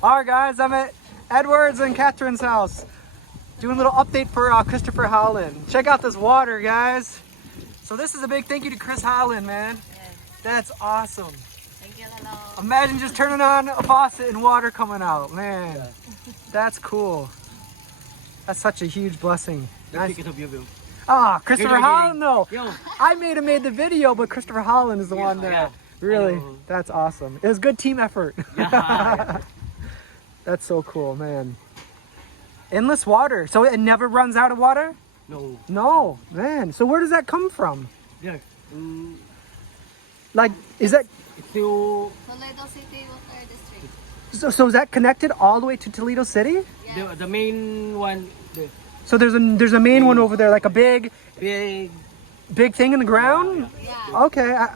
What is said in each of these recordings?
All right, guys, I'm at Edward's and Catherine's house. Doing a little update for Christopher Holland. Check out this water, guys. So this is a big thank you to Chris Holland, man. Yes. That's awesome. Thank you, hello. Imagine just turning on a faucet and water coming out, man. That's cool. That's such a huge blessing. Nice. Ah, Christopher Holland, though. I made the video, but Christopher Holland is the one that really. That's awesome. It was good team effort. That's so cool, man. Endless water. So it never runs out of water? No. No, man. So where does that come from? Yeah. Like, is that... To Toledo City Water District. So is that connected all the way to Toledo City? Yeah. the main one, So there's a main one over there, like a big big thing in the ground? Yeah. Okay,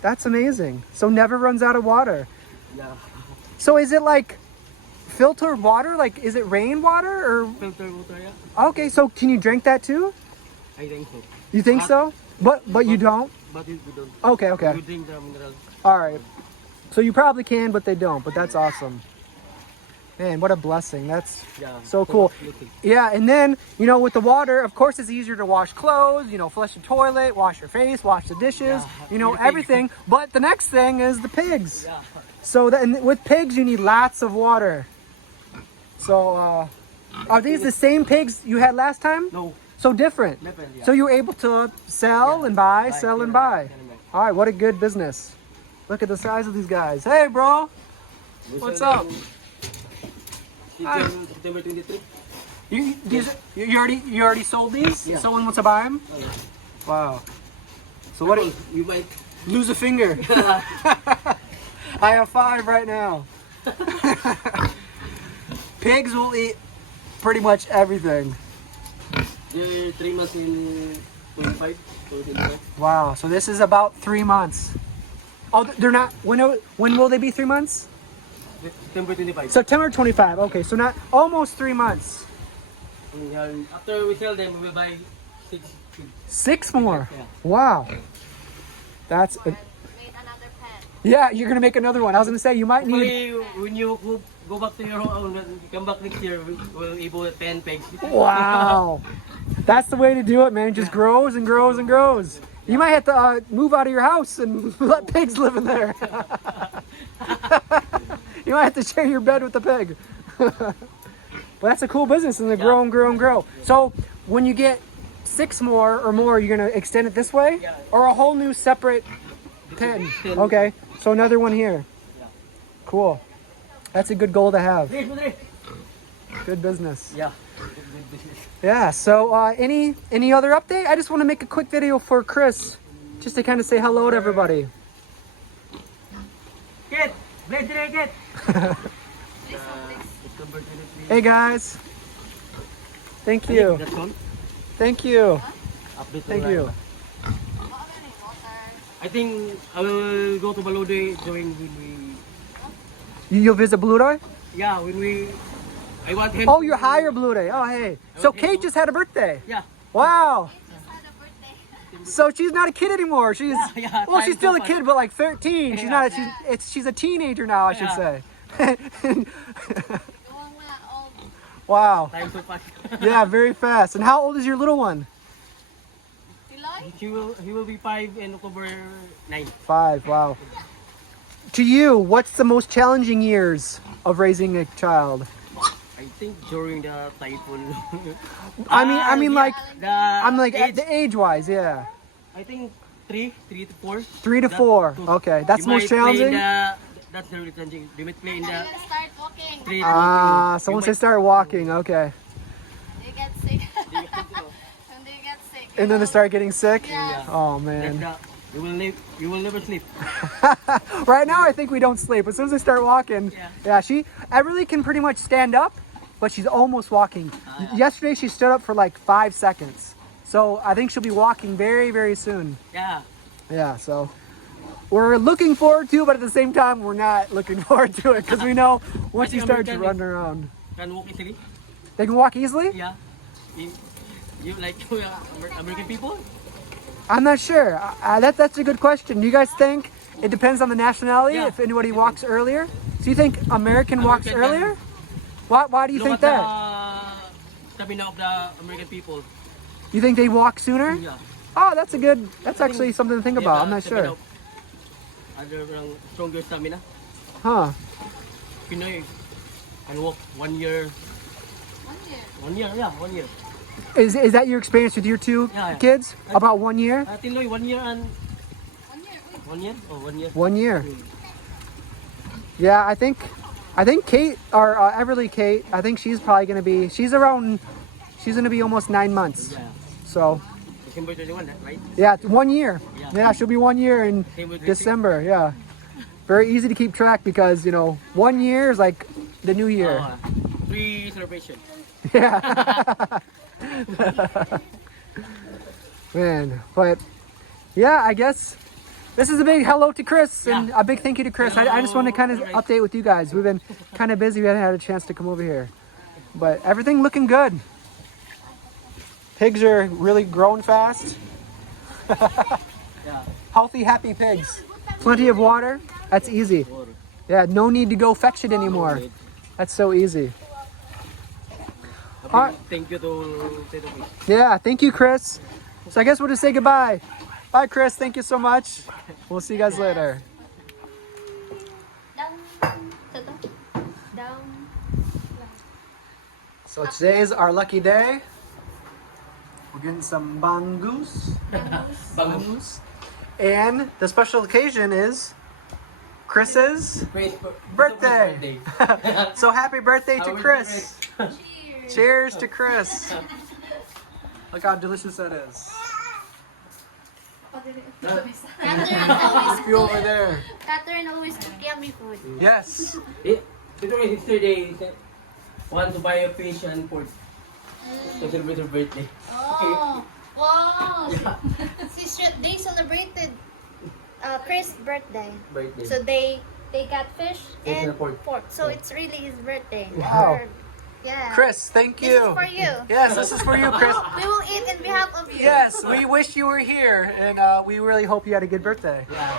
that's amazing. So never runs out of water. yeah, So is it like filtered water? Like, is it rainwater or? filter water, yeah. Okay, so can you drink that too? I think so. You think so? But you don't? But we don't. Okay, okay. We drink the mineral. All right. So you probably can, but they don't. But that's awesome. Man, what a blessing. That's so cool. Yeah, and then, you know, with the water, of course, it's easier to wash clothes, you know, flush the toilet, wash your face, wash the dishes, you know, everything. But the next thing is the pigs. Yeah. So and with pigs, you need lots of water. So, are these the same pigs you had last time? No. So different. Yeah. So you were able to sell and buy, sell and buy. All right, what a good business. Look at the size of these guys. Hey, bro. What's up? Hi. September 23. You already sold these? Yeah. Someone wants to buy them? Wow. So what? You might Lose a finger. I have 5 right now. Pigs will eat pretty much everything. they're 3 months in 25. Wow. So this is about 3 months. Oh, they're not. When will they be 3 months? September 25. September 25. Okay, so not almost 3 months. After we sell them, we will buy 6. 6 more. Yeah. Wow. That's. Made another pen. Yeah, you're gonna make another one. I was gonna say you might need. Hopefully, when you go back to your own, come back next year, we'll able 10 pigs. Wow. That's the way to do it, man. It just grows and grows and grows. You might have to move out of your house and let pigs live in there. You might have to share your bed with the pig. But that's a cool business, and they grow and grow and grow. So when you get 6 more or more, you're gonna extend it this way, or a whole new separate pen. Okay, so another one here. Cool. That's a good goal to have. Good business. Yeah. Yeah. So any other update? I just want to make a quick video for Chris, just to kind of say hello to everybody. Get! Blade get! Hey guys. Thank you. Thank you. Thank you. I think I will go to Balode during when we... You'll visit Blue Day? Yeah, when we... I want him... Oh, you're higher Blue Day. Oh, hey. So Kate just had a birthday. Yeah. Wow. Just had a birthday. So she's not a kid anymore. She's Yeah, well, she's still a time kid, but like 13. She's not. She's a teenager now, I should say. Wow. Time so fast. Yeah, very fast. And how old is your little one? He will be 5 in October 9. 5. Wow. To you, what's the most challenging years of raising a child? I think during the typhoon. I mean, like, the I'm like age, the age-wise, yeah. I think 3 to 4. 3 to 4. Okay, that's You most might play challenging. That's the really challenging. You might play in the Start walking. street. So once they start walking, okay, They get sick. When they get sick. and then they start getting sick. Yeah. Oh man. You will never sleep. Right now, I think we don't sleep. As soon as they start walking, yeah, Everly can pretty much stand up, but she's almost walking. Yesterday, she stood up for like 5 seconds. So I think she'll be walking very, very soon. Yeah. Yeah, so we're looking forward to, but at the same time, we're not looking forward to it because we know once she starts running around. Can walk easily? They can walk easily? Yeah. You like American people? I'm not sure. That's a good question. Do you guys think it depends on the nationality Yeah. if anybody walks earlier? So you think American walks American earlier? Why do you think Look at that? the stamina of the American people. You think they walk sooner? Yeah. Oh, that's actually something to think They about. have I'm not stamina sure. of Other stronger stamina. Huh. Pinoy can walk 1 year. 1 year. 1 year, yeah, 1 year. Is that your experience with your two Yeah. kids? About 1 year? Tiloy, 1 year and 1 year. Wait. 1 year? Oh, 1 year. 1 year. Yeah, I think Kate or Everly Kate. I think she's probably gonna be. She's gonna be almost 9 months. Yeah. So December 21, right? yeah, 1 year. Yeah. Yeah, she'll be 1 year in Same with December. Yeah. Very easy to keep track because 1 year is like the new year. Free celebration. Yeah. Man, but yeah, I guess this is a big hello to Chris and a big thank you to Chris. I just want to kind of update with you guys. We've been kind of busy. We haven't had a chance to come over here, but everything looking good. Pigs are really growing fast. Yeah. Healthy, happy pigs. Plenty of water. That's easy. Yeah, no need to go fetch it anymore. That's so easy. Thank you to Tito. Yeah, thank you, Chris. So I guess we'll just say goodbye. Bye, Chris. Thank you so much. We'll see you guys later. Down. Toto. Down. So today is our lucky day. We're getting some bangus. Bangus. And the special occasion is Chris's birthday. So happy birthday to Chris. Cheers. Cheers to Chris. Look how delicious that is. Catherine always You over cook. there. Catherine always cook yummy food. Yes. Tito, yesterday, want to buy a fish and pork to celebrate her birthday. Oh, wow. They celebrated Chris' birthday. So they got fish Fish and and pork. pork. So it's really his birthday. Wow. Yeah. Chris, thank This you. is for you. Yes, this is for you, Chris. We will eat in behalf of you. Yes, we wish you were here, and we really hope you had a good birthday. Yeah.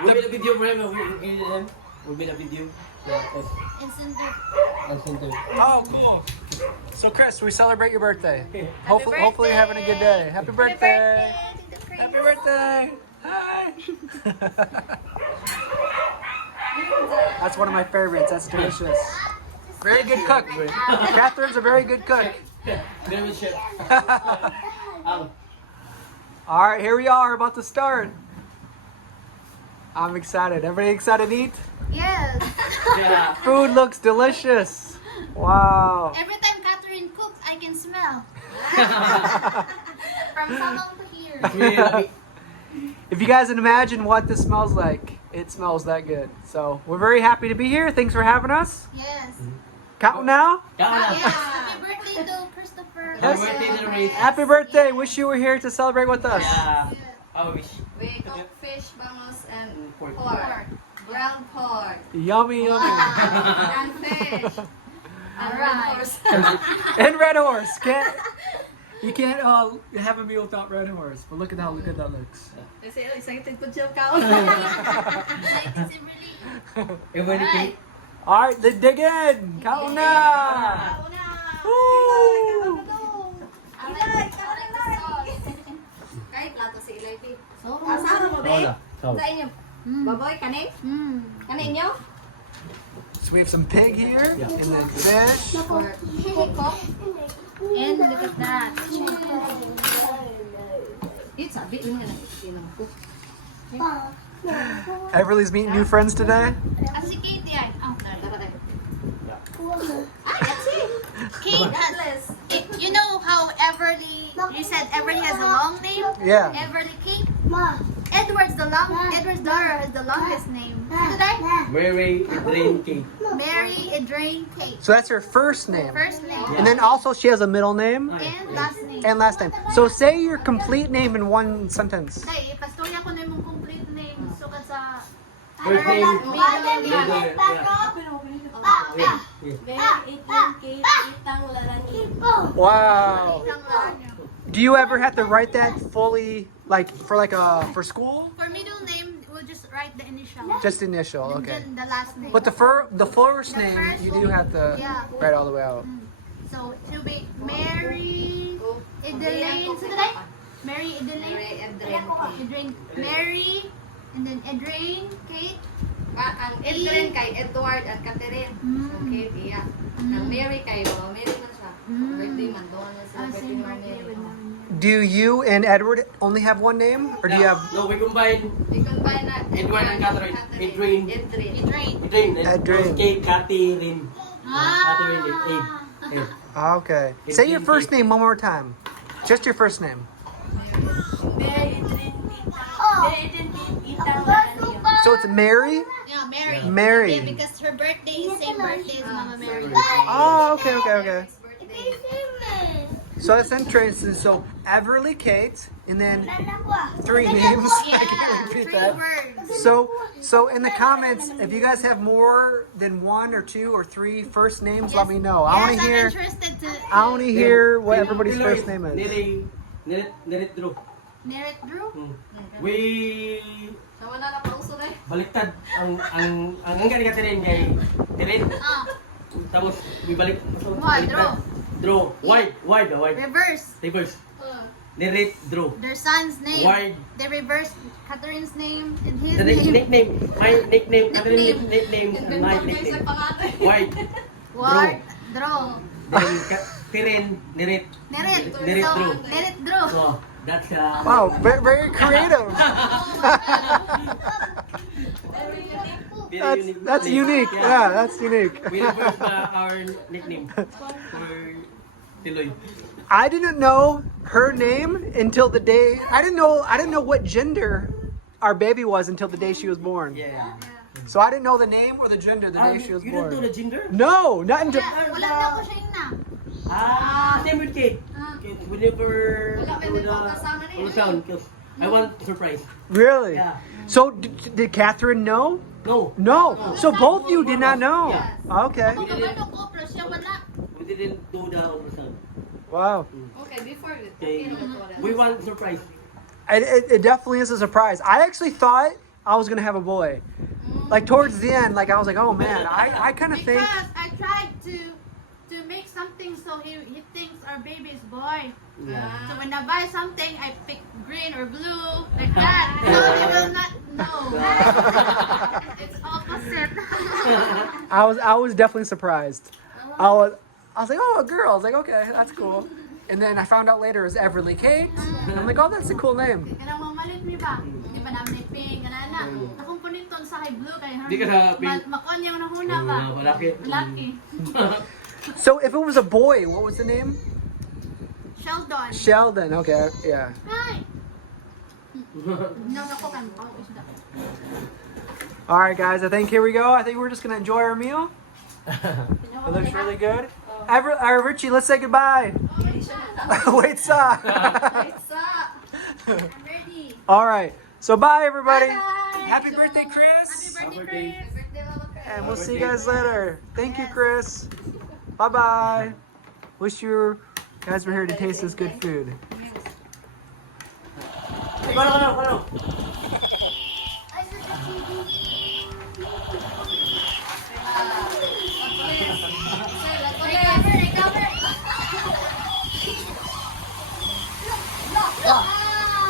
We'll make a video for him. We'll give it him. We'll make a video. And Cinder. I'll send him. Oh, cool. So, Chris, we celebrate your birthday. Happy Hopefully you're having a good day. Happy birthday. Tito Chris. Happy birthday. Hi. That's one of my favorites. That's delicious. Very good cook. Catherine's a very good cook. Very chef. All right, here we are, about to start. I'm excited. Everybody excited to eat? Yes. Yeah. Food looks delicious. Wow. Every time Catherine cooks, I can smell. From Samang to here. If you guys can imagine what this smells like, it smells that good. So we're very happy to be here. Thanks for having us. Yes. Count now. Yes. Happy birthday to Christopher. Happy birthday to Ray. Happy birthday. Wish you were here to celebrate with us. Yeah. I wish. We cook fish, bangus, and Pork. pork. Ground pork. Yummy, yummy. And fish. And red horse. And red horse. You can't have a meal without red horse. But look at how good that looks. Kasi excited ko siya ka. Everybody cake. All right, let's dig in. Count na. Woo! Kahit plato si Ilay. Asara mo, be? Sa inyo. Baboy, kanin? Kanin nyo? So we have some pig here, and then fish. Or cook? And look at that. Yun, sabi. Yun nga nagkikinang cook. Everly's meeting new friends today. Si Katie ay. Oh, Tara tayo. ah, that's it. Kate has, you know how Everly, you said Everly has a long name? Yeah. Everly Kate? Edward's daughter has the longest name. Did I? Mary Drain Cake. Mary Edrain Kate. So that's her first name. First name. And then also she has a middle name And last name. and last name. So say your complete name in one sentence. Dahil, pastorya ko na yung complete name. Sukat sa... First name. Wow. Isang lang niya. Do you ever have to write that fully, like for school? For middle name, we'll just write write the initial. Just initial, And okay. then the last name. But the first The name, first you do have to Yeah. write all the way out. So it will be Mary Edelaine. So Mary Edelaine. Edrin. Mary. And then Edrin. Kate. Ang Edrin kay Edward at Catherine. Okay, iya. Ang Mary kay Mary man siya. Birthday man doon na sila birthday Same ni birthday Mary. with Mary. Do you and Edward only have one name, or do you have? No, we combine Ikaw ba na? Edward and Catherine. Edrin. Edrin. Edrin. Edrin. Edrin. Kate, Catherine. Catherine, Ed. Ah, okay. Say your first name one more time. Just your first name. So it's Mary. Yeah, Mary. Mary. Yeah, because her birthday is same birthday as Mama Mary. Oh, okay, okay, okay. So that's interesting. So Everly, Kate, and then 3 names. I can Yeah, repeat 3 that. words. So in the comments, if you guys have more than 1 or 2 or 3 first names, let me know. I want Yes, to I'm hear. interested to. I want to hear what everybody's first name is. Nirit Drew. Neret Drew? We Sa wala na pauso na. baliktad ang ni Catherine kay Tirin. Ah, Tapos balik Draw. Draw. Wide. Reverse. Reverse. Nirit Drew. Their son's name. Wide. They reverse Catherine's name and his The name. nickname. My nickname. Catherine Nickname. nickname. My nickname. Wide. What? Draw. Then Tirin. Nirit. Neret. Neret So, Drew. Neret Drew. So that's Wow, very, very creative. That's unique. Yeah, that's unique. We reverse our nickname for Tiloy. I didn't know her name until the day. I didn't know what gender our baby was until the day she was born. Yeah. So I didn't know the name or the gender the day she was You don't know born. the gender? No, not until. Wala na ako siya na. Same with Kate. We never Wala, may do the magkasama na yun. ultrasound because I want surprise. Really? Yeah. So did Catherine know? No, No. So both you did not know. Okay. Ako kabalo ko, pero siya wala. we didn't do the ultrasound. Wow. Okay, before it. Okay. We want surprise. It definitely is a surprise. I actually thought I was gonna have a boy. Like towards the end, like I was like, oh man, I kind of think. Because I tried to make something so he thinks our baby is boy. Yeah. So when I buy something, I pick green or blue, like that. So he will not know. It's opposite. I was definitely surprised. I was like, oh, a girl. I was like, okay, that's cool. And then I found out later it was Everly Kate. And I'm like, oh, that's a cool name. Kanang mamalit mi ba? Di ba namin ni pink, kanana. Akong puniton sa kay blue kay Di ka sa pink. Makon yung nahuna ba? Malaki. Lucky. So if it was a boy, what was the name? Sheldon. Sheldon. Okay, yeah. Hi. No, nako kan. Oh, isda. All right, guys. I think here we go. I think we're just gonna enjoy our meal. It looks really good. Richie, let's say goodbye. Wait, sa. I'm ready. All right. So bye, everybody. Bye. Happy birthday, Chris. Happy birthday, Chris. And we'll see you guys later. Thank you, Chris. Bye bye. Wish you guys were here to taste this good food. Ano?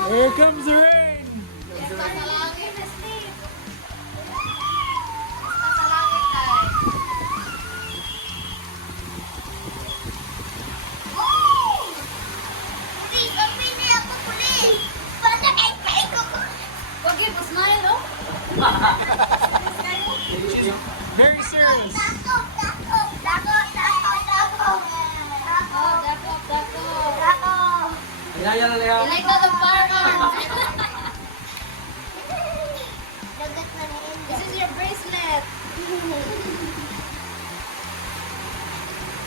Here comes the rain. Very serious. Yan. Like the farmer. This is your bracelet.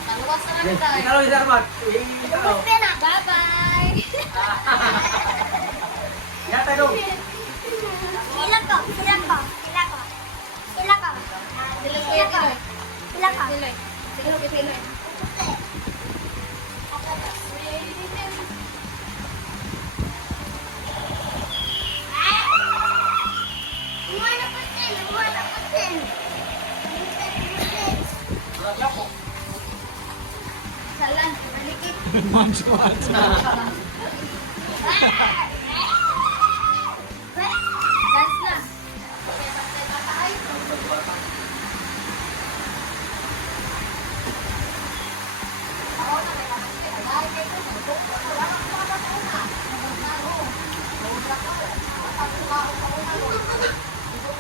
Maluwas na lang tayo. Ikaw, Darmat. Bye-bye. Yata daw. Sila ko. Sila ko. Munch, munch. Dance na.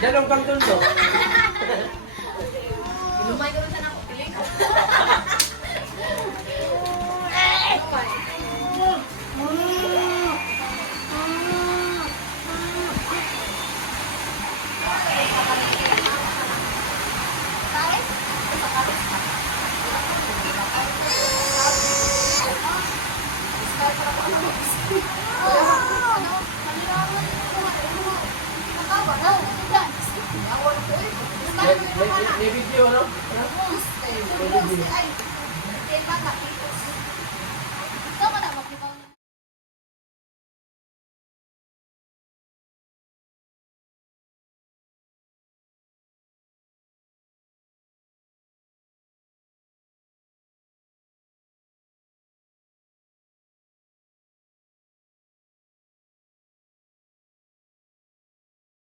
Janong kang tulso. Lumay ko na siya ng piling ko. May video, no? Ay,